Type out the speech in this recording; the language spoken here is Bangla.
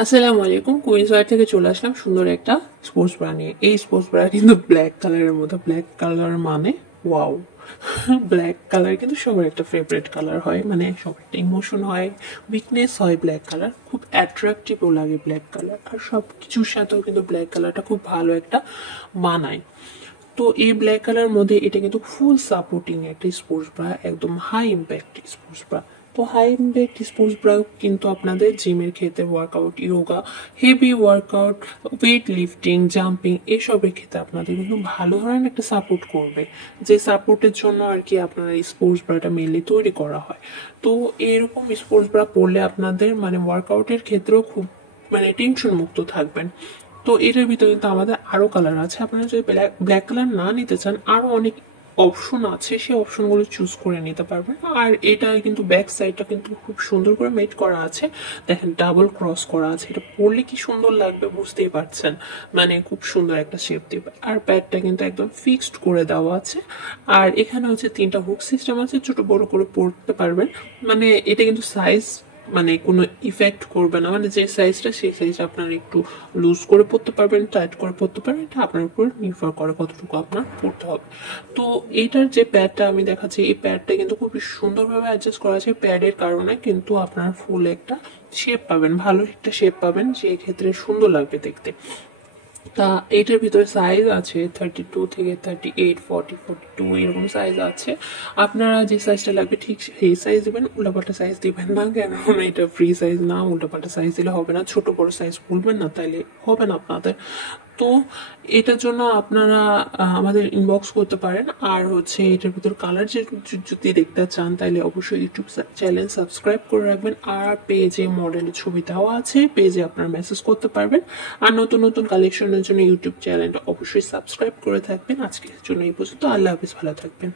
আসসালামু আলাইকুম। কুইন্সওয়ার থেকে চলে আসলাম সুন্দর একটা স্পোর্টস ব্রা নিয়ে। এই স্পোর্টস ব্রা কিন্তু ব্ল্যাক কালারের মধ্যে, ব্ল্যাক কালার মানে ওয়াও। ব্ল্যাক কালার কিন্তু সবার একটা ফেভারিট কালার হয়, মানে সবার একটা ইমোশন হয়, উইকনেস হয় ব্ল্যাক কালার। খুব অ্যাট্রাকটিভও লাগে ব্ল্যাক কালার, আর সব কিছুর সাথেও কিন্তু ব্ল্যাক কালারটা খুব ভালো একটা মানায়। তো এই ব্ল্যাক কালার মধ্যে এটা কিন্তু ফুল সাপোর্টিং একটা স্পোর্টস ব্রা, একদম হাই ইম্প্যাক্ট স্পোর্টস ব্রা। তো হাই ইম্প্যাক্ট স্পোর্টস ব্রা কিন্তু আপনাদের জিমের ক্ষেত্রে, workout, yoga, heavy workout, weight lifting, jumping এসবের ক্ষেত্রে আপনাদের কিন্তু ভালো ধরনের একটা সাপোর্ট করবে, যে সাপোর্টের জন্য আর কি আপনার এই স্পোর্টস ব্রাটা মেনলি তৈরি করা হয়। তো এরকম স্পোর্টস ব্রা পরলে আপনাদের মানে ওয়ার্কআউটের ক্ষেত্রেও খুব মানে টেনশন মুক্ত থাকবেন। তো এটার ভিতরে কিন্তু আমাদের আরো কালার আছে, আপনারা যদি ব্ল্যাক কালার না নিতে চান আরো অনেক অপশন আছে, সেই অপশনগুলো চুজ করে নিতে পারবেন। আর এটা কিন্তু ব্যাক সাইডটা কিন্তু খুব সুন্দর করে মেড করা আছে, দেখেন ডাবল ক্রস করা আছে। এটা পরলে কি সুন্দর লাগবে বুঝতেই পারছেন, মানে খুব সুন্দর একটা শেপ দেবে। আর প্যাডটা কিন্তু একদম ফিক্সড করে দেওয়া আছে। আর এখানে হচ্ছে 3টা হুক সিস্টেম আছে, ছোট বড় করে পরতে পারবেন। মানে এটা কিন্তু সাইজ মানে কোনো ইফেক্ট করবে না, মানে যে সাইজটা সেই সাইজ আপনারা একটু লুজ করে পড়তে পারবেন, টাইট করে পড়তে পারবেন, এটা আপনার উপর নির্ভর করে কতটুকু আপনার পড়তে হবে। তো এইটার যে প্যাডটা আমি দেখাচ্ছি, এই প্যাডটা কিন্তু খুব সুন্দরভাবে অ্যাডজাস্ট করা আছে। প্যাডের কারণে কিন্তু আপনার ফুল একটা শেপ পাবেন, ভালো একটা শেপ পাবেন, যে ক্ষেত্রে সুন্দর লাগবে দেখতে। তা এইটার ভিতরে সাইজ আছে 32 থেকে 38, 40, 42 এরকম সাইজ আছে। আপনারা যে সাইজটা লাগবে ঠিক সেই সাইজ দিবেন, উল্টাপাল্টা সাইজ দিবেন না, কেন এটা ফ্রি সাইজ না, উল্টাপাল্টা সাইজ দিলে হবে না। ছোট বড় সাইজ বলবেন না, তাইলে হবে না আপনাদের। তো এটার জন্য আপনারা আমাদের ইনবক্স করতে পারেন। আর হচ্ছে এটার ভিতর কালার যদি দেখতে চান তাহলে অবশ্যই ইউটিউব চ্যানেল সাবস্ক্রাইব করে রাখবেন। আর পেজে মডেলের ছবি দেওয়া আছে, পেজে আপনারা মেসেজ করতে পারবেন। আর নতুন নতুন কালেকশনের জন্য ইউটিউব চ্যানেলটা অবশ্যই সাবস্ক্রাইব করে থাকবেন। আজকের জন্য এই পর্যন্ত, আল্লাহ হাফিজ, ভালো থাকবেন।